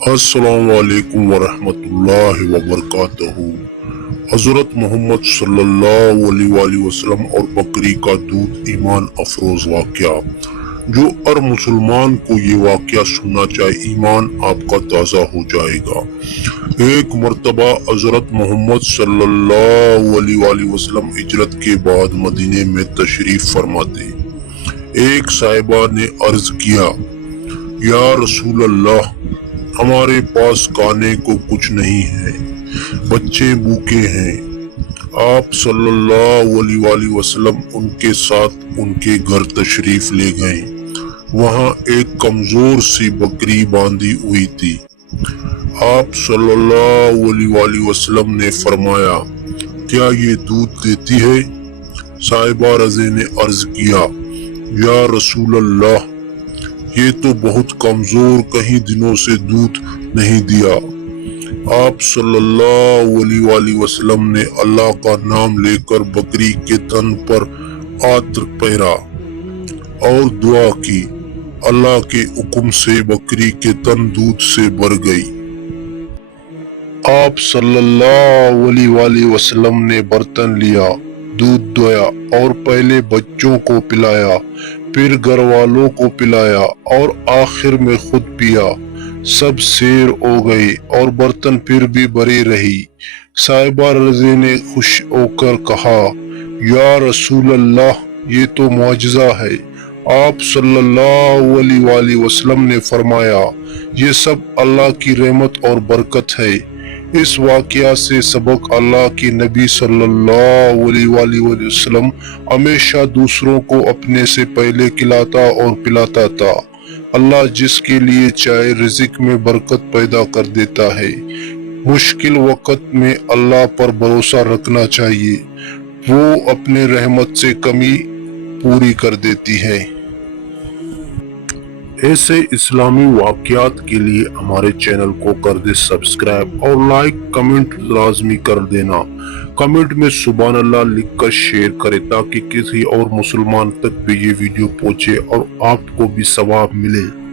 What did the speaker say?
السلام علیکم ورحمۃ اللہ وبرکاتہ۔ حضرت محمد صلی اللہ علیہ وآلہ وسلم اور بکری کا دودھ ایمان افروز واقعہ۔ جو ہر مسلمان کو یہ واقعہ سننا چاہے، ایمان آپ کا تازہ ہو جائے گا۔ ایک مرتبہ حضرت محمد صلی اللہ علیہ وآلہ وسلم ہجرت کے بعد مدینے میں تشریف فرماتے۔ ایک صاحبہ نے عرض کیا، یا رسول اللہ، ہمارے پاس کھانے کو کچھ نہیں ہے، بچے بھوکے ہیں۔ آپ صلی اللہ علیہ وآلہ وسلم ان کے ساتھ ان کے گھر تشریف لے گئے۔ وہاں ایک کمزور سی بکری باندھی ہوئی تھی۔ آپ صلی اللہ علیہ وآلہ وسلم نے فرمایا، کیا یہ دودھ دیتی ہے؟ صاحبہ رضی نے عرض کیا، یا رسول اللہ، یہ تو بہت کمزور، کئی دنوں سے دودھ نہیں دیا۔ آپ صلی اللہ علیہ وآلہ وسلم نے اللہ کا نام لے کر بکری کے تن پر ہاتھ پھیرا اور دعا کی۔ اللہ کے حکم سے بکری کے تن دودھ سے بھر گئی۔ آپ صلی اللہ علیہ وآلہ وسلم نے برتن لیا، دودھ دھویا اور پہلے بچوں کو پلایا، پھر گھر والوں کو پلایا اور آخر میں خود پیا۔ سب سیر ہو گئے اور برتن پھر بھی بھری رہی۔ صاحبہ رضی نے خوش ہو کر کہا، یا رسول اللہ، یہ تو معجزہ ہے۔ آپ صلی اللہ علیہ وآلہ وسلم نے فرمایا، یہ سب اللہ کی رحمت اور برکت ہے۔ اس واقعہ سے سبق، اللہ کے نبی صلی اللہ علیہ وآلہ وسلم ہمیشہ دوسروں کو اپنے سے پہلے کھلاتا اور پلاتا تھا۔ اللہ جس کے لیے چاہے رزق میں برکت پیدا کر دیتا ہے۔ مشکل وقت میں اللہ پر بھروسہ رکھنا چاہیے، وہ اپنے رحمت سے کمی پوری کر دیتی ہے۔ ایسے اسلامی واقعات کے لیے ہمارے چینل کو کر دے سبسکرائب اور لائک، کمنٹ لازمی کر دینا۔ کمنٹ میں سبحان اللہ لکھ کر شیئر کرے تاکہ کسی اور مسلمان تک بھی یہ ویڈیو پہنچے اور آپ کو بھی ثواب ملے۔